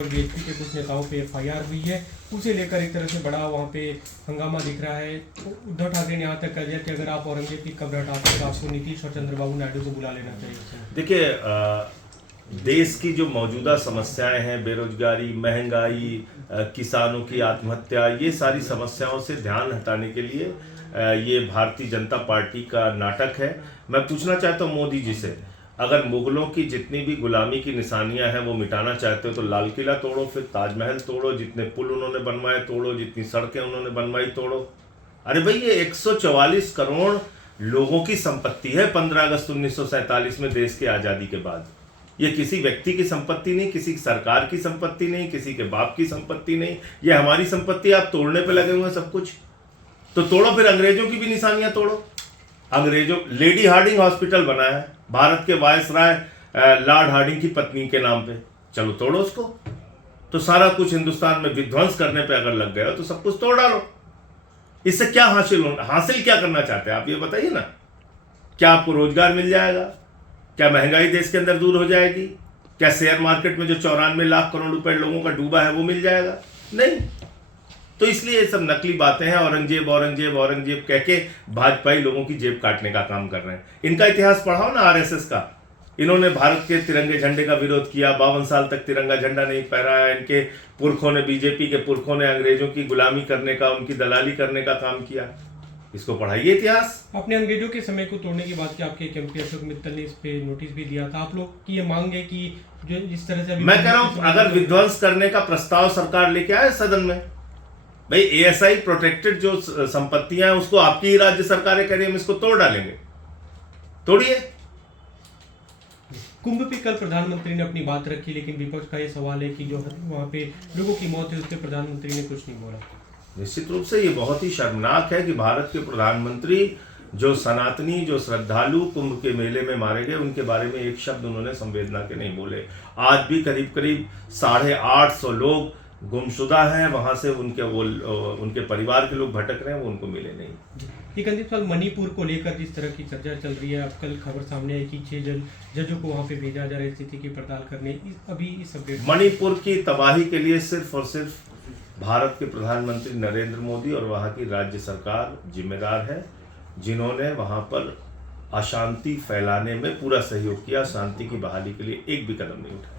BHP के कुछ नेताओं पे एफआईआर हुई है, उसे लेकर एक तरह से बड़ा वहाँ पे हंगामा दिख रहा है। उद्धव ठाकरे ने यहाँ तक कह दिया कि अगर आप औरंगजेब की कब्र हटाते हैं तो आपको नीतीश और चंद्रबाबू नायडू को बुला लेना चाहिए। देखिए, देश की जो मौजूदा समस्याएं हैं, बेरोजगारी, महंगाई, किसानों की आत्महत्या, ये सारी समस्याओं से ध्यान हटाने के लिए ये भारतीय जनता पार्टी का नाटक है। मैं पूछना चाहता हूँ मोदी जी से, अगर मुगलों की जितनी भी गुलामी की निशानियां हैं वो मिटाना चाहते हो तो लाल किला तोड़ो, फिर ताजमहल तोड़ो, जितने पुल उन्होंने बनवाए तोड़ो, जितनी सड़कें उन्होंने बनवाई तोड़ो। अरे भाई, ये 144 करोड़ लोगों की संपत्ति है 15 अगस्त 1947 में, देश की आज़ादी के बाद। ये किसी व्यक्ति की संपत्ति नहीं, किसी सरकार की संपत्ति नहीं, किसी के बाप की संपत्ति नहीं, ये हमारी संपत्ति। आप तोड़ने पे लगे हुए हैं सब कुछ, तो तोड़ो। फिर अंग्रेजों की भी निशानियां तोड़ो। अंग्रेजों, लेडी हार्डिंग हॉस्पिटल बना है भारत के वायसराय लॉर्ड हार्डिंग की पत्नी के नाम पे, चलो तोड़ो उसको। तो सारा कुछ हिंदुस्तान में विध्वंस करने पे अगर लग गए हो तो सब कुछ तोड़ डालो। इससे क्या हासिल क्या करना चाहते हैं आप, ये बताइए ना। क्या आपको रोजगार मिल जाएगा? क्या महंगाई देश के अंदर दूर हो जाएगी? क्या शेयर मार्केट में जो 94 लाख करोड़ रुपए लोगों का डूबा है वो मिल जाएगा? नहीं। तो इसलिए ये सब नकली बातें हैं। औरंगजेब औरंगजेब औरंगजेब कह के भाजपाई लोगों की जेब काटने का काम कर रहे हैं। इनका इतिहास पढ़ाओ ना आरएसएस का। इन्होंने भारत के तिरंगे झंडे का विरोध किया, 52 साल तक तिरंगा झंडा नहीं फहराया। इनके पुरखों ने, बीजेपी के पुरखों ने अंग्रेजों की गुलामी करने का, उनकी दलाली करने का काम किया। इसको पढ़ाइए इतिहास। आपने अंग्रेजों के समय को तोड़ने की बात की, आपके एक एमपी अशोक मित्तल ने इस पे नोटिस भी दिया था। आप लोग की ये मांग है कि जो जिस तरह से मैं कह रहा हूं, अगर विध्वंस करने का प्रस्ताव सरकार लेके आए सदन में, भाई एएसआई प्रोटेक्टेड जो संपत्तियां हैं उसको आपकी ही राज्य सरकारें कह रही है हम इसको तोड़ डालेंगे, तोड़िए। कुंभ पे कल प्रधानमंत्री ने अपनी बात रखी, लेकिन विपक्ष का ये सवाल है कि जो वहाँ पे लोगों की मौत है उस पर प्रधानमंत्री ने कुछ नहीं बोला। निश्चित रूप से ये बहुत ही शर्मनाक है कि भारत के प्रधानमंत्री, जो सनातनी, जो श्रद्धालु कुंभ के मेले में मारे गए, उनके बारे में एक शब्द उन्होंने संवेदना के नहीं बोले। आज भी करीब करीब 850 लोग गुमशुदा हैं, वहां से उनके परिवार के लोग भटक रहे हैं, वो उनको मिले नहीं। एक सवाल मणिपुर को लेकर जिस तरह की चर्चा चल रही है, अब कल खबर सामने आई कि 6 जजों को वहां पे भेजा जा रहा है स्थिति की पड़ताल करने। अभी इस अपडेट, मणिपुर की तबाही के लिए सिर्फ और सिर्फ भारत के प्रधानमंत्री नरेंद्र मोदी और वहां की राज्य सरकार जिम्मेदार है, जिन्होंने वहां पर अशांति फैलाने में पूरा सहयोग किया। शांति की बहाली के लिए एक भी कदम नहीं उठाया।